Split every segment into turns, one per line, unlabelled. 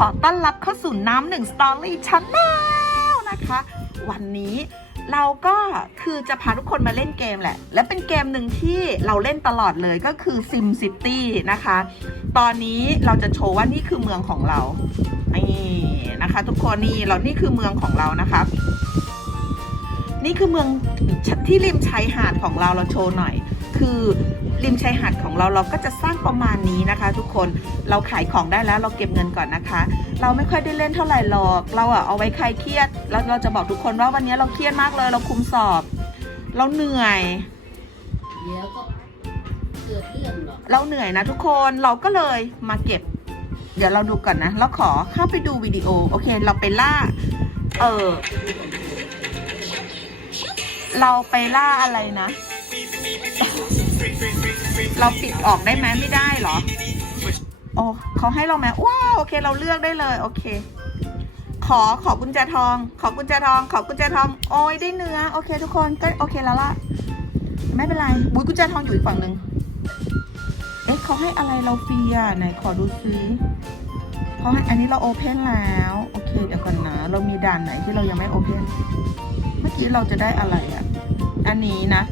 ขอต้อนรับเข้าสู่น้ำหนึ่งสตอรี่ชั้นแนลนะคะ วันนี้เราก็คือจะพาทุกคนมาเล่นเกมแหละ และเป็นเกมหนึ่งที่เราเล่นตลอดเลยก็คือ Sim City นะคะ ตอนนี้เราจะโชว์ว่านี่คือเมืองของเรานี่นะคะทุกคนนี่เรานี่คือเมืองของเรานะคะ นี่คือเมืองที่ริมชายหาดของเราเราโชว์หน่อย คือ ริมชายหาดของเราเราก็จะสร้างประมาณนี้นะคะ ทุกคนเราขายของได้แล้วเราเก็บเงินก่อนนะคะ เราไม่ค่อยได้เล่นเท่าไหร่หรอกเราอะเอาไว้ใครเครียดแล้วเราจะบอกทุกคนว่าวันนี้เราเครียดมากเลย เราคุมสอบ เราเหนื่อย
เดี๋ยวก็เกิดเรื่องหรอก
เราเหนื่อยนะทุกคนเราก็เลยมาเก็บ เดี๋ยวเราดูก่อนนะเราขอเข้าไปดูวิดีโอโอเค เราไปล่า เออเราไปล่าอะไรนะ เราปิดออกได้ไหมไม่ได้เหรอโอ้เขาให้เราไหมว้าวโอเคเราเลือกได้เลย โอเค ขอขอกุญแจทอง ขอกุญแจทอง ขอกุญแจทอง โอ้ยได้เนื้อ โอเค ทุกคนก็โอเคแล้วล่ะ ไม่เป็นไรบุ้ยกุญแจทองอยู่อีกฝั่งหนึ่งเอ๊ะเขาให้อะไรเราฟรีอะไหนขอดูซิเขาให้อันนี้เราโอเพนแล้วโอเคเดี๋ยวก่อนนะเรามีด่านไหนที่เรายังไม่โอเพนเมื่อกี้เราจะได้อะไรอะ อันนี้นะ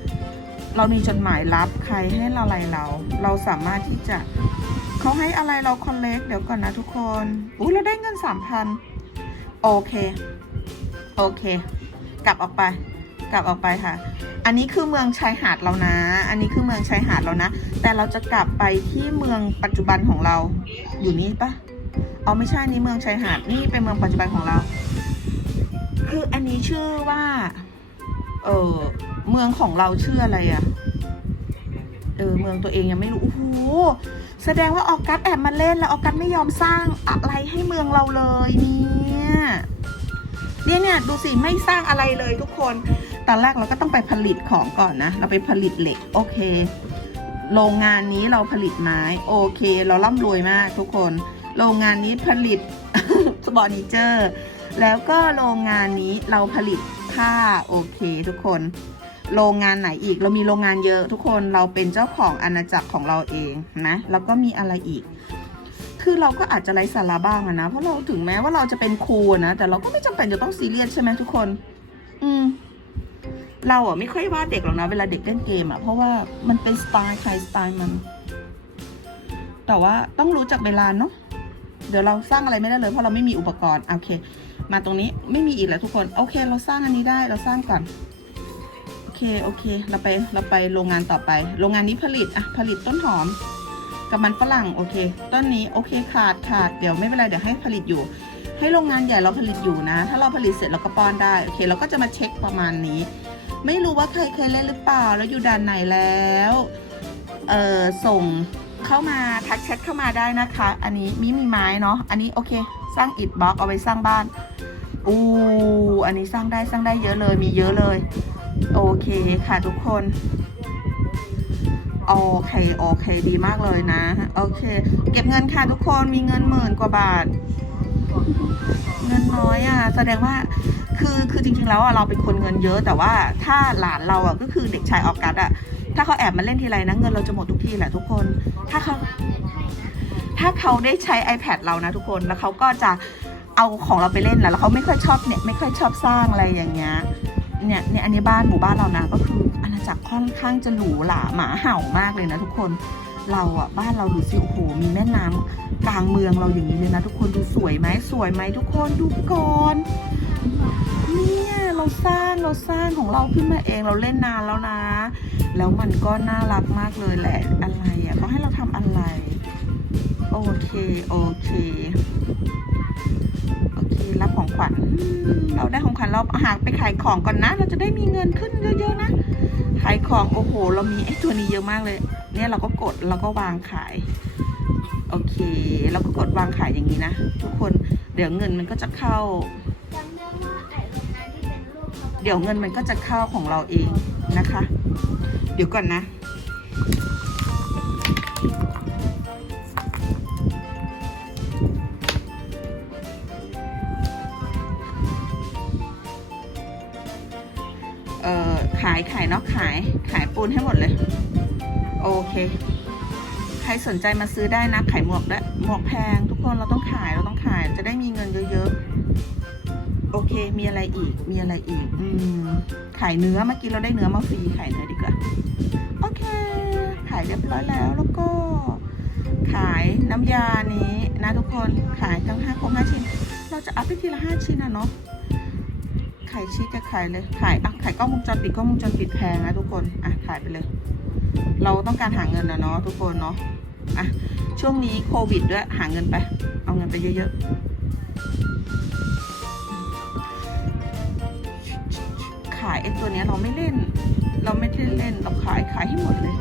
เรามีจดหมายรับใครให้อะไรเรา เราสามารถที่จะเขาให้อะไรเราคอนเล็กเดี๋ยวก่อนนะทุกคนอุ้ยเราได้เงินสามพันโอเค โอเค กลับออกไป กลับออกไปค่ะ อันนี้คือเมืองชายหาดเรานะ อันนี้คือเมืองชายหาดเรานะ แต่เราจะกลับไปที่เมืองปัจจุบันของเรา อยู่นี่ปะเอาไม่ใช่นี่เมืองชายหาดนี่เป็นเมืองปัจจุบันของเรา คืออันนี้ชื่อว่า เออ เมืองของเราชื่ออะไรอะเออเมืองตัวเองยังไม่รู้โอ้โหแสดงว่าออกกัสแอบมาเล่นแล้วออกกัสไม่ยอมสร้างอะไรให้เมืองเราเลยเนี่ยเนี่ยเนี่ยดูสิไม่สร้างอะไรเลยทุกคนตอนแรกเราก็ต้องไปผลิตของก่อนนะ เราไปผลิตเหล็กโอเค โรงงานนี้เราผลิตไม้โอเค เราร่ำรวยมากทุกคน โรงงานนี้ผลิตสปอนิเจอร์ แล้วก็โรงงานนี้เราผลิตผ้าโอเค ทุกคน โรงงานไหนอีก เรามีโรงงานเยอะทุกคนเราเป็นเจ้าของอาณาจักรของเราเองนะแล้วก็มีอะไรอีก คือเราก็อาจจะไร้สาระบ้างนะ เพราะเราถึงแม้ว่าเราจะเป็นครูนะแต่เราก็ไม่จำเป็นจะต้องซีเรียสใช่ไหมทุกคน อืมเราอะไม่ค่อยว่าเด็กหรอกนะเวลาเด็กเล่นเกมอะเพราะว่ามันเป็นสไตล์ใครสไตล์มัน แต่ว่าต้องรู้จักเวลาเนาะเดี๋ยวเราสร้างอะไรไม่ได้เลยเพราะเราไม่มีอุปกรณ์โอเค มาตรงนี้ไม่มีอีกแล้วทุกคน โอเค เราสร้างอันนี้ได้เราสร้างก่อน เค โอเค เราไป เราไปโรงงานต่อไป โรงงานนี้ผลิต อะ ผลิตต้นหอม กับมันฝรั่ง โอเค ต้นนี้ โอเค ขาด ขาด เดี๋ยวไม่เป็นไร เดี๋ยวให้ผลิตอยู่ ให้โรงงานใหญ่เราผลิตอยู่นะ ถ้าเราผลิตเสร็จเราก็ป้อนได้ โอเค เราก็จะมาเช็คประมาณนี้ ไม่รู้ว่าใครเคยเล่นหรือเปล่า แล้วอยู่ด่านไหนแล้ว เออส่งเข้ามา ทักแชทเข้ามาได้นะคะ อันนี้มีมีไม้เนาะ อันนี้โอเค สร้างอิฐบล็อกเอาไว้สร้างบ้านอู้อันนี้สร้างได้สร้างได้เยอะเลย มีเยอะเลย โอเคค่ะทุกคนโอเคโอเคดีมากเลยนะ โอเค เก็บเงินค่ะทุกคนมีเงินหมื่นกว่าบาท เงินน้อยอะ แสดงว่าคือคือจริงๆแล้วอะเราเป็นคนเงินเยอะ แต่ว่าถ้าหลานเราอะก็คือเด็กชายออกัสอะถ้าเขาแอบมาเล่นทีไรนะเงินเราจะหมดทุกทีแหละทุกคน ถ้าเขาถ้าเขาได้ใช้ iPad เรานะทุกคนแล้วเขาก็จะเอาของเราไปเล่นแล้วแล้วเขาไม่ค่อยชอบเนี่ยไม่ค่อยชอบสร้างอะไรอย่างเงี้ย เนี่ยเนี่ยอันนี้บ้านหมู่บ้านเรานะก็คืออาณาจักรค่อนข้างจะหรูหราหมาเห่ามากเลยนะทุกคนเราอะบ้านเราดูสิโอ้โหมีแม่น้ำกลางเมืองเราอย่างนี้เลยนะทุกคนดูสวยไหมสวยไหมทุกคนดูก่อนเนี่ยเราสร้างเราสร้างของเราขึ้นมาเองเราเล่นนานแล้วนะ แล้วมันก็น่ารักมากเลยแหละอะไรอะเขาให้เราทำอะไร โอเค โอเค โอเครับของขวัญอืมเราได้ของขวัญเราหากไปขายของก่อนนะ เราจะได้มีเงินขึ้นเยอะๆนะ ขายของโอ้โห เรามีไอ้ตัวนี้เยอะมากเลย เนี่ยเราก็กดเราก็วางขาย โอเค เราก็กดวางขายอย่างนี้นะ ทุกคนเดี๋ยวเงินมันก็จะเข้า
จำได้ว่าไอ้โรงงานที่เป็นรูปเขา
เดี๋ยวเงินมันก็จะเข้าของเราเองนะคะ เดี๋ยวก่อนนะ ขายขายเนาะขายขายปูนให้หมดเลย โอเค ใครสนใจมาซื้อได้นะ ขายหมวกด้วยหมวกแพง ทุกคนเราต้องขายเราต้องขายจะได้มีเงินเยอะๆ โอเค มีอะไรอีกมีอะไรอีก อืมขายเนื้อเมื่อกี้เราได้เนื้อมาฟรีขายเนื้อดีกว่าโอเค ขายเรียบร้อยแล้วแล้วก็ ขายน้ำยานี้นะทุกคนขายตั้งห้าครบห้าชิ้น เราจะอัพไปทีละห้าชิ้นนะเนาะ ขายชีสจะขายเลยขายอะขายกล้องวงจรปิดกล้องวงจรปิดแพงนะทุกคนอะขายไปเลย เราต้องการหาเงินนะเนาะทุกคนเนาะอะช่วงนี้โควิดด้วยหาเงินไป เอาเงินไปเยอะๆขายไอ้ตัวนี้เราไม่เล่น เราไม่ได้เล่นเราขายขายให้หมดเลย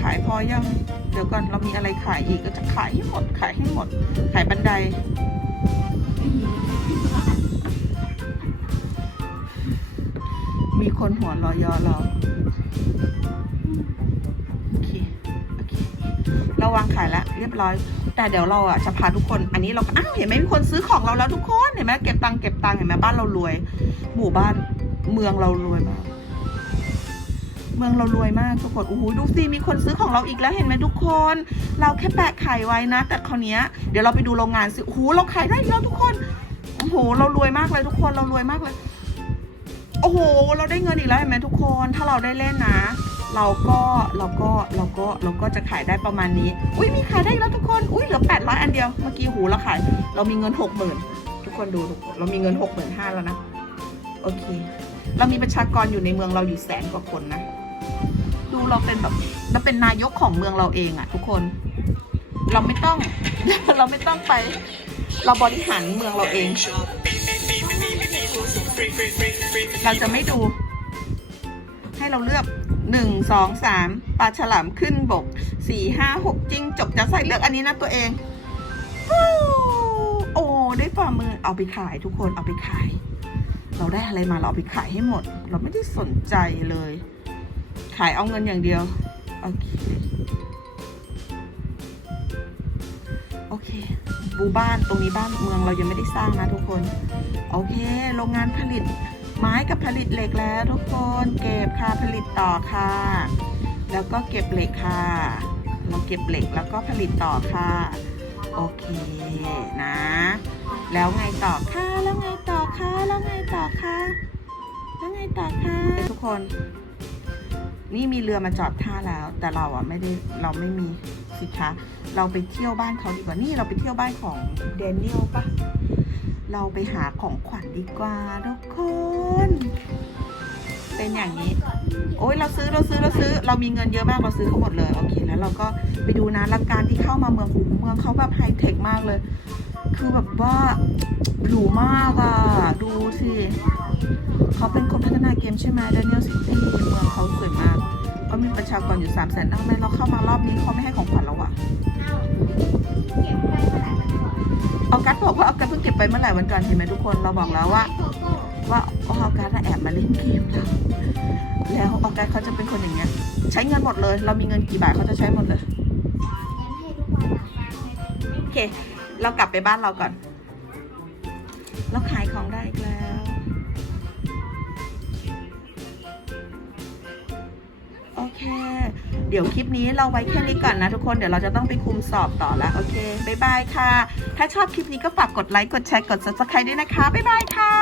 ขายพอยังเดี๋ยวก่อนเรามีอะไรขายอีกก็จะขายให้หมดขายให้หมด ขายบันได คนหัวรอยอเราโอเคโอเคเราวางขายแล้วเรียบร้อย แต่เดี๋ยวเราอะจะพาทุกคน อันนี้เราอ้าวเห็นไหมมีคนซื้อของเราแล้วทุกคนเห็นไหมเก็บตังค์เก็บตังค์เห็นไหมบ้านเรารวย หมู่บ้านเมืองเรารวยมากเมืองเรารวยมากทุกคนโอ้โหดูสิมีคนซื้อของเราอีกแล้วเห็นไหมทุกคน เราแค่แปะไข่ไว้นะ แต่คราวนี้ยเดี๋ยวเราไปดูโรงงานสิโอ้โหเราขายได้แล้วทุกคนโอ้โหเรารวยมากเลยทุกคนเรารวยมากเลย โอ้โห เราได้เงินอีกแล้วเห็นไหมทุกคน ถ้าเราได้เล่นนะ เราก็เราก็เราก็เราก็จะขายได้ประมาณนี้ อุ้ยมีขายได้อีกแล้วทุกคน อุ้ยเหลือแปดร้อยอันเดียว เมื่อกี้หูเราขาย เรามีเงินหกหมื่นทุกคนดูทุกคนเรามีเงินหกหมื่นห้าแล้วนะ โอเค เรามีประชากรอยู่ในเมืองเราอยู่แสนกว่าคนนะ ดูเราเป็นแบบเราเป็นนายกของเมืองเราเองอะทุกคน เราไม่ต้อง เราไม่ต้องไป เราบริหารเมืองเราเอง เราจะไม่ดู ให้เราเลือกหนึ่งสองสามปลาฉลามขึ้นบกสี่ห้าหกจิ้งจบจะใส่เลือกอันนี้นะตัวเอง โอ้ได้ฝ่ามือเอาไปขายทุกคนเอาไปขาย เราได้อะไรมาเราเอาไปขายให้หมด เราไม่ได้สนใจเลย ขายเอาเงินอย่างเดียว โอเค เคบูบ้านตรงนี้บ้านเมืองเรายังไม่ได้สร้างนะทุกคน โอเค โรงงานผลิตไม้กับผลิตเหล็กแล้วทุกคนเก็บค่ะผลิตต่อค่ะ แล้วก็เก็บเหล็กค่ะ เราเก็บเหล็กแล้วก็ผลิตต่อค่ะ โอเคนะ แล้วไงต่อค่ะแล้วไงต่อค่ะแล้วไงต่อค่ะแล้วไงต่อค่ะทุกคน นี่มีเรือมาจอดท่าแล้ว แต่เราอะไม่ได้เราไม่มีสิคะ เราไปเที่ยวบ้านเขาดีกว่านี่เราไปเที่ยวบ้านของแดเนียลปะเราไปหาของขวัญดีกว่าทุกคน เป็นอย่างนี้ โอ้ยเราซื้อเราซื้อเราซื้อ เรามีเงินเยอะมากเราซื้อเขาหมดเลยโอเคแล้วเราก็ไปดูนะรัการที่เข้ามาเมืองหูเมืองเขาแบบไฮเทคมากเลย คือแบบว่าหรูมากอะดูสิเขาเป็นคนพัฒนาเกมใช่ไหม Daniel City เมืองเขาสวยมาก ก็มีประชากรอยู่3ามแสนทำไมเราเข้ามารอบนี้เขาไม่ให้ของขวัญเราอะ
เอาเก็บได้เมื่อไหร่มันก่อน
ออกัสบอกว่าออกัสเพิ่งเก็บไปเมื่อไหร่วันก่อนเห็นไหมทุกคนเราบอกแล้วว่า
โกโก้
ว่าออกัสอะแอบมาเล่นเกมเราแล้วออกัสเขาจะเป็นคนอย่างเงี้ย ใช้เงินหมดเลย เรามีเงินกี่บาทเขาจะใช้หมดเลย
งั้นให้ทุกวันอะฟังให้เป็น
โอเค เรากลับไปบ้านเราก่อน เราขายของได้อีกแล้ว เดี๋ยวคลิปนี้เราไว้แค่นี้ก่อนนะทุกคน เดี๋ยวเราจะต้องไปคุมสอบต่อแล้ว โอเคบายบายค่ะ ถ้าชอบคลิปนี้ก็ฝากกดไลค์ กดแชร์ กด subscribe ด้วยนะคะบายบายค่ะ